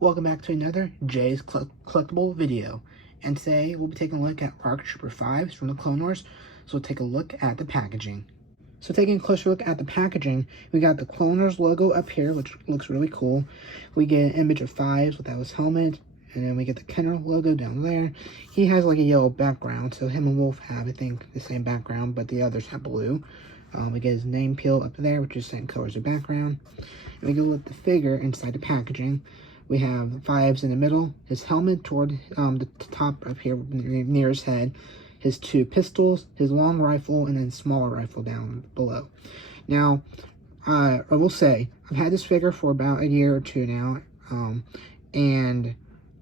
Welcome back to another Jay's Collectible video. And today we'll be taking a look at ARC Trooper 5s from the Clone Wars. So we'll take a look at the packaging. So taking a closer look at the packaging, we got the Clone Wars logo up here, which looks really cool. We get an image of 5s without his helmet. And then we get the Kenner logo down there. He has like a yellow background, so him and Wolf have, I think, the same background, but the others have blue. We get his name peel up there, which is the same color as the background. And we go look at the figure inside the packaging. We have 5s in the middle, his helmet toward the top up here near his head, his 2 pistols, his long rifle, and then smaller rifle down below. Now, I will say, I've had this figure for about a year or two now, and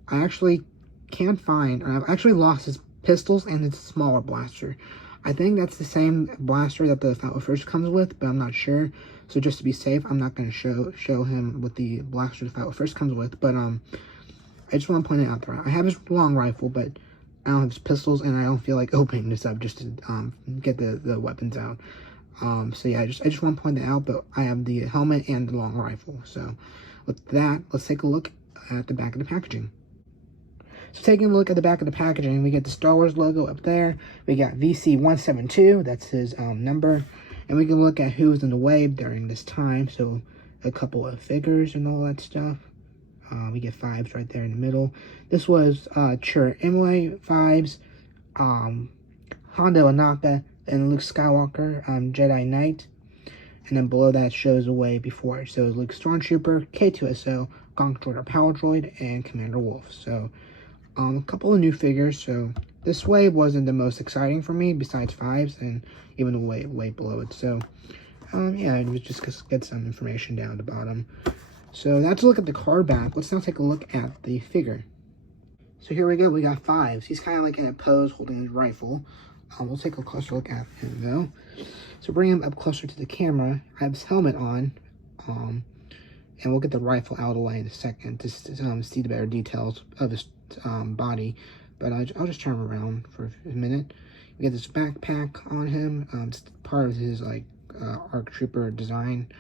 I actually can't find, I've actually lost his pistols and his smaller blaster. I think that's the same blaster that the Fight with First comes with, but I'm not sure. So just to be safe, I'm not going to show him with the blaster the Fight with First comes with. But I just want to point it out there. I have his long rifle, but I don't have his pistols, and I don't feel like opening this up just to get the weapons out. So yeah, I just want to point that out. But I have the helmet and the long rifle. So with that, let's take a look at the back of the packaging. So taking a look at the back of the packaging, we get the Star Wars logo up there. We got VC172, that's his number. And we can look at who was in the wave during this time. So a couple of figures and all that stuff. We get 5s right there in the middle. This was Chirrut Îmwe 5s, Hondo Ohnaka, and Luke Skywalker, Jedi Knight. And then below that shows the wave before. So Luke Stormtrooper, K2SO, Gonk Droid Power Droid, and Commander Wolf. So a couple of new figures, so this wave wasn't the most exciting for me besides 5s and even the wave below it. So yeah, it was just to get some information down at the bottom. So that's a look at the card back. Let's now take a look at the figure. So here we go, we got 5s. He's kind of like in a pose holding his rifle. We'll take a closer look at him though. So bring him up closer to the camera. I have his helmet on. And we'll get the rifle out of the way in a second to see the better details of his body. But I'll just turn him around for a minute. We get this backpack on him. It's part of his like ARC Trooper design,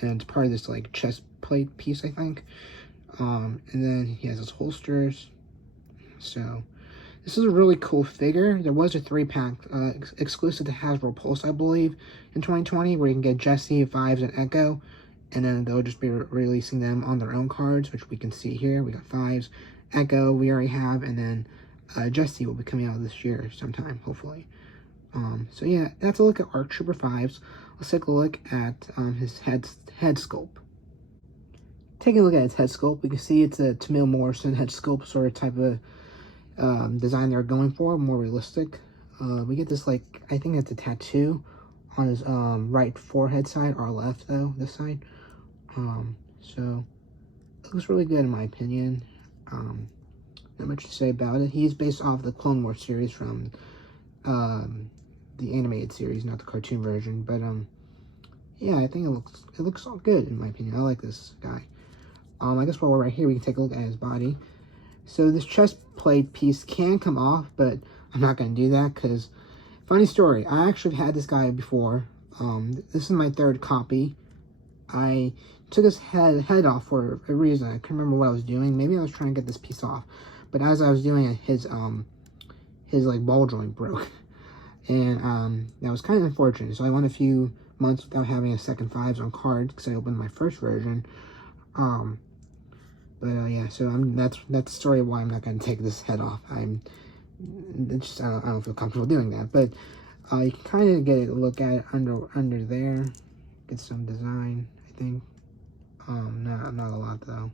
and it's part of this like chest plate piece, I think. And then he has his holsters. So this is a really cool figure. There was a 3-pack exclusive to Hasbro Pulse, I believe, in 2020, where you can get Jesse, 5s, and Echo. And then they'll just be releasing them on their own cards, which we can see here. We got 5s, Echo we already have, and then Jesse will be coming out this year sometime, hopefully. So yeah, that's a look at ARC Trooper 5s. Let's take a look at his head sculpt. Taking a look at his head sculpt, we can see it's a Tamil Morrison head sculpt sort of type of design they're going for, more realistic. We get this, like, I think that's a tattoo on his right forehead side, or left though, this side. So it looks really good in my opinion. Not much to say about it. He's based off the Clone Wars series from the animated series, not the cartoon version. But yeah, I think it looks all good in my opinion. I like this guy. I guess while we're right here, we can take a look at his body. So this chest plate piece can come off, but I'm not going to do that because, funny story, I actually had this guy before. This is my 3rd copy. I took his head off for a reason. I couldn't remember what I was doing. Maybe I was trying to get this piece off. But as I was doing it, his like ball joint broke. And that was kind of unfortunate. So I went a few months without having a second 5s on card because I opened my first version. Yeah, so that's the story of why I'm not going to take this head off. I don't feel comfortable doing that. But you can kind of get a look at it under there. Get some design, I think. Not a lot though.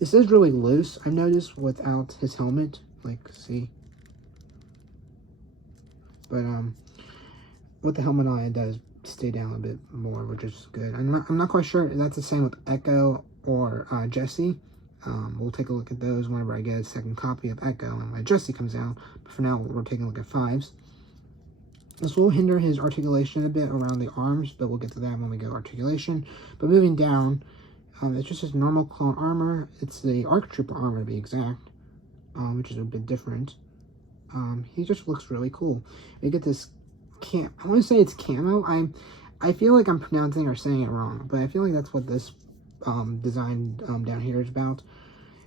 This is really loose, I've noticed, without his helmet. Like, see? But with the helmet on, it does stay down a bit more, which is good. I'm not quite sure if that's the same with Echo or Jesse. We'll take a look at those whenever I get a second copy of Echo and my Jesse comes out. But for now, we're taking a look at 5s. This will hinder his articulation a bit around the arms, but we'll get to that when we go articulation. But moving down, it's just his normal clone armor. It's the ARC Trooper armor to be exact, which is a bit different. He just looks really cool. We get this I want to say it's camo. I feel like I'm pronouncing or saying it wrong, but I feel like that's what this design down here is about.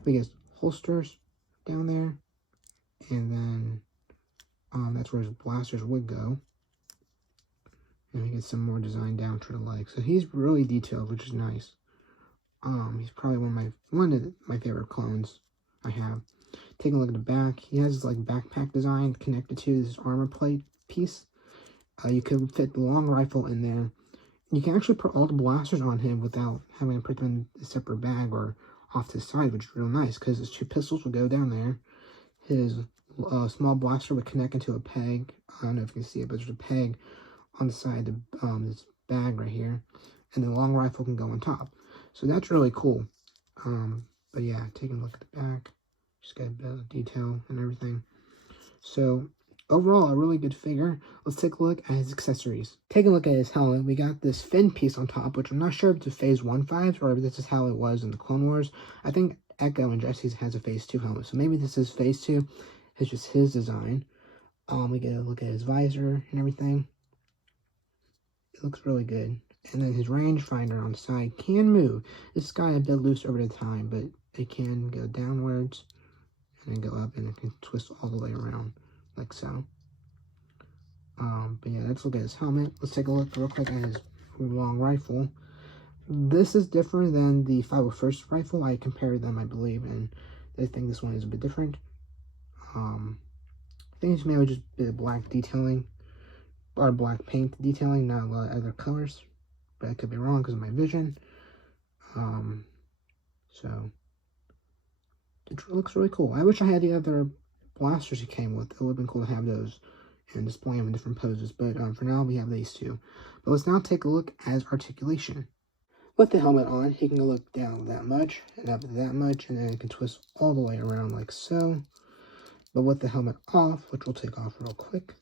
We get holsters down there, and then that's where his blasters would go. And we get some more design down to the leg. So he's really detailed, which is nice. He's probably one of my favorite clones I have. Taking a look at the back, he has like backpack design connected to this armor plate piece. You can fit the long rifle in there. You can actually put all the blasters on him without having to put them in a separate bag or off to the side, which is real nice because his 2 pistols would go down there. His small blaster would connect into a peg. I don't know if you can see it, but there's a peg on the side of this bag right here, and the long rifle can go on top. So that's really cool. But yeah, taking a look at the back, just got a bit of detail and everything. So overall, a really good figure. Let's take a look at his accessories. Taking a look at his helmet, we got this fin piece on top, which I'm not sure if it's a Phase 1 5s or if this is how it was in the Clone Wars. I think Echo and Jesse's has a Phase 2 helmet, so maybe this is Phase 2. It's just his design. We get a look at his visor and everything. It looks really good. And then his rangefinder on the side can move. This got a bit loose over the time, but it can go downwards and then go up, and it can twist all the way around like so. But yeah, let's look at his helmet. Let's take a look real quick at his long rifle. This is different than the 501st rifle. I compared them, I believe, and I think this one is a bit different. I think it's mainly just a bit of black detailing, or black paint detailing, not a lot of other colors. But I could be wrong because of my vision. So it looks really cool. I wish I had the other blasters he came with. It would have been cool to have those and display them in different poses. But for now, we have these two. But let's now take a look at his articulation. With the helmet on, he can look down that much and up that much, and then it can twist all the way around like so. But with the helmet off, which we'll take off real quick,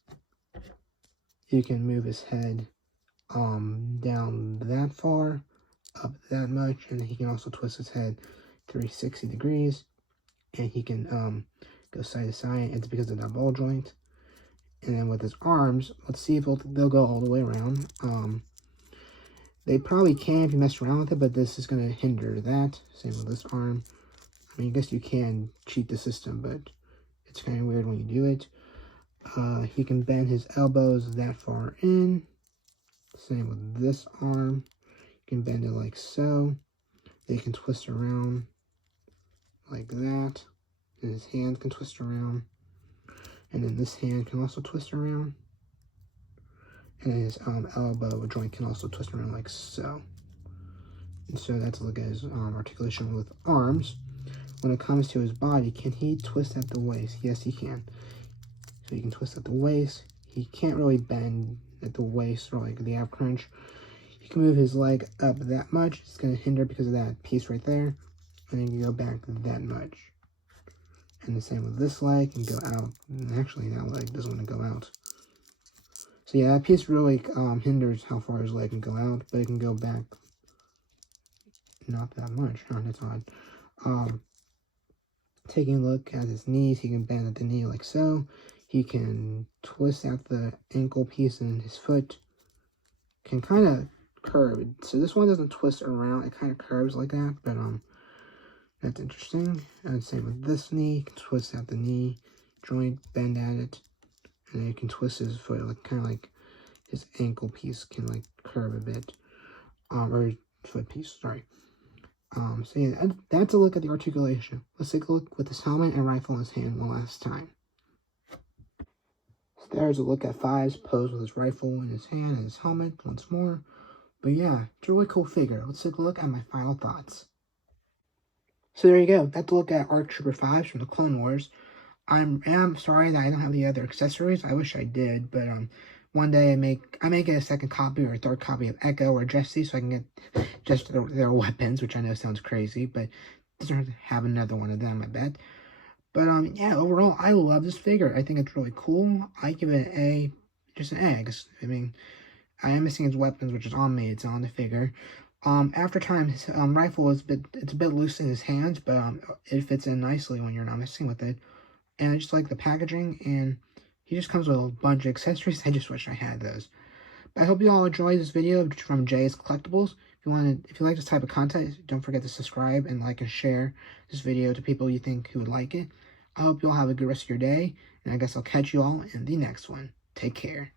you can move his head down that far, up that much, and he can also twist his head 360 degrees, and he can go side to side. It's because of that ball joint. And then with his arms, let's see if they'll go all the way around. They probably can if you mess around with it, but this is going to hinder that. Same with this arm. I mean, I guess you can cheat the system, but it's kind of weird when you do it. He can bend his elbows that far in. Same with this arm. You can bend it like so. They can twist around like that. And his hand can twist around. And then this hand can also twist around. And his elbow joint can also twist around like so. And so that's a look at his articulation with arms. When it comes to his body, can he twist at the waist? Yes, he can. So he can twist at the waist. He can't really bend at the waist or like the ab crunch. He can move his leg up that much. It's going to hinder because of that piece right there. And then you go back that much. And the same with this leg, and go out. And actually, that leg doesn't want to go out. So yeah, that piece really hinders how far his leg can go out, but it can go back not that much. Oh, that's odd. Taking a look at his knees, he can bend at the knee like so. He can twist at the ankle piece, and his foot can kind of curve. So this one doesn't twist around, it kind of curves like that, but that's interesting. And same with this knee, you can twist at the knee joint, bend at it, and then you can twist his foot, like kind of like his ankle piece can like curve a bit, or foot piece, sorry. So yeah, that's a look at the articulation. Let's take a look with his helmet and rifle in his hand one last time. So there's a look at Fives posed with his rifle in his hand and his helmet once more. But yeah, it's a really cool figure. Let's take a look at my final thoughts. So there you go. That's a look at ARC Trooper Fives from the Clone Wars. I am sorry that I don't have the other accessories. I wish I did, but one day I may get a second copy or a third copy of Echo or Jesse, so I can get just their weapons, which I know sounds crazy, but doesn't have another one of them, I bet. But yeah, overall, I love this figure. I think it's really cool. I give it an A, just an A. I mean, I am missing his weapons, which is on me. It's on the figure. After time, his rifle is a bit loose in his hands, but it fits in nicely when you're not messing with it. And I just like the packaging, and he just comes with a bunch of accessories. I just wish I had those. But I hope you all enjoyed this video from Jay's Collectibles. If you like this type of content, don't forget to subscribe and like and share this video to people you think who would like it. I hope you all have a good rest of your day, and I guess I'll catch you all in the next one. Take care.